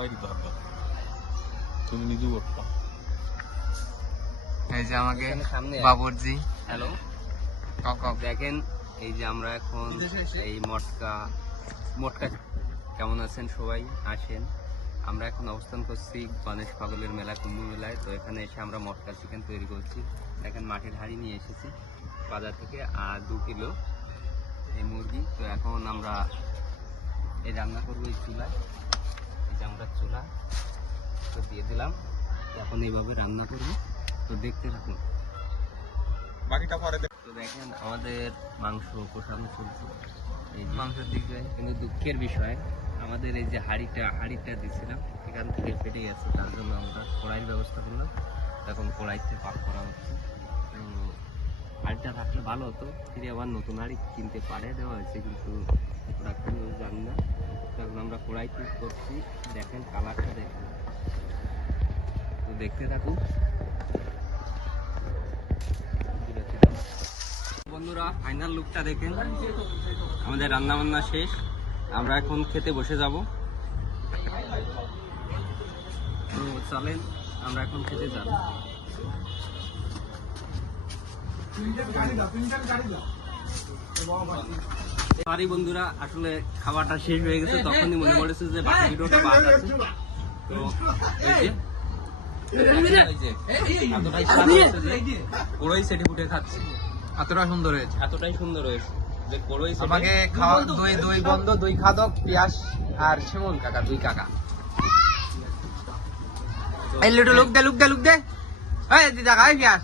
সবাইরই দরকার। তুমি নিজে করতাম এই যে আমাকে সামনে বাবরজি হ্যালো। কক কক দেখেন এই যে আমরা এখন এই মটকা মটকা কেমন আছেন সবাই? আসেন। আমরা এখন অবস্থান করছি গণেশ পাগলের মেলা কুম্ভ মেলায়। তো এখানে এসে আমরা মটকা চিকেন তৈরি করছি। দেখেন মাটির হাঁড়ি নিয়ে এসেছি বাজার থেকে। আর দু কিলো এই মুরগি। তো এখন আমরা এই রান্না করব এই চুলায়। যে আমরা চুলা তো দিয়ে দিলাম। এখন এইভাবে রান্না করব। তো দেখতে থাকুন। বাকিটা পরে তো দেখেন আমাদের মাংস কষানো চলছে। এই যে মাংসের দিকে কিন্তু দুঃখের বিষয় আমাদের এই যে হাঁড়িটা হাঁড়িটা দিছিলাম এখান থেকে ফেটে গেছে। তার জন্য আমরা কড়াইয়ের ব্যবস্থা করলাম। এখন কড়াইতে পাক করা হচ্ছে। তো হাঁড়িটা থাকলে ভালো হতো। ফিরে আবার নতুন হাঁড়ি কিনতে পারে দেওয়া হয়েছে কিন্তু ওরা কেউ জানি না তো এখন আমরা কড়াই ঠিক করছি? দেখেন কালারটা দেখেন। তো দেখতে থাকুন। বন্ধুরা ফাইনাল লুকটা দেখেন। আমাদের রান্না বান্না শেষ। আমরা এখন খেতে বসে যাব। তো চলেন, আমরা এখন খেতে যাব সরি বন্ধুরা আসলে খাবারটা শেষ হয়ে গেছে তখনই মনে পড়েছে যে বাকি ভিডিওটা বাদ আছে। তো এই যে এই যে, এতটাই স্বাদ হয়েছে যে। পুরোই সেটি ফুটে খাচ্ছি। এতটা সুন্দর হয়েছে। এতটাই সুন্দর হয়েছে আমাকে খাওয়া দুই দুই বন্ধ দুই খাদক পিয়াস আর শিমুল কাকা দুই কাকা। এই লুক দে লুক দে লুক দে। এই দিদা খাই পিয়াস।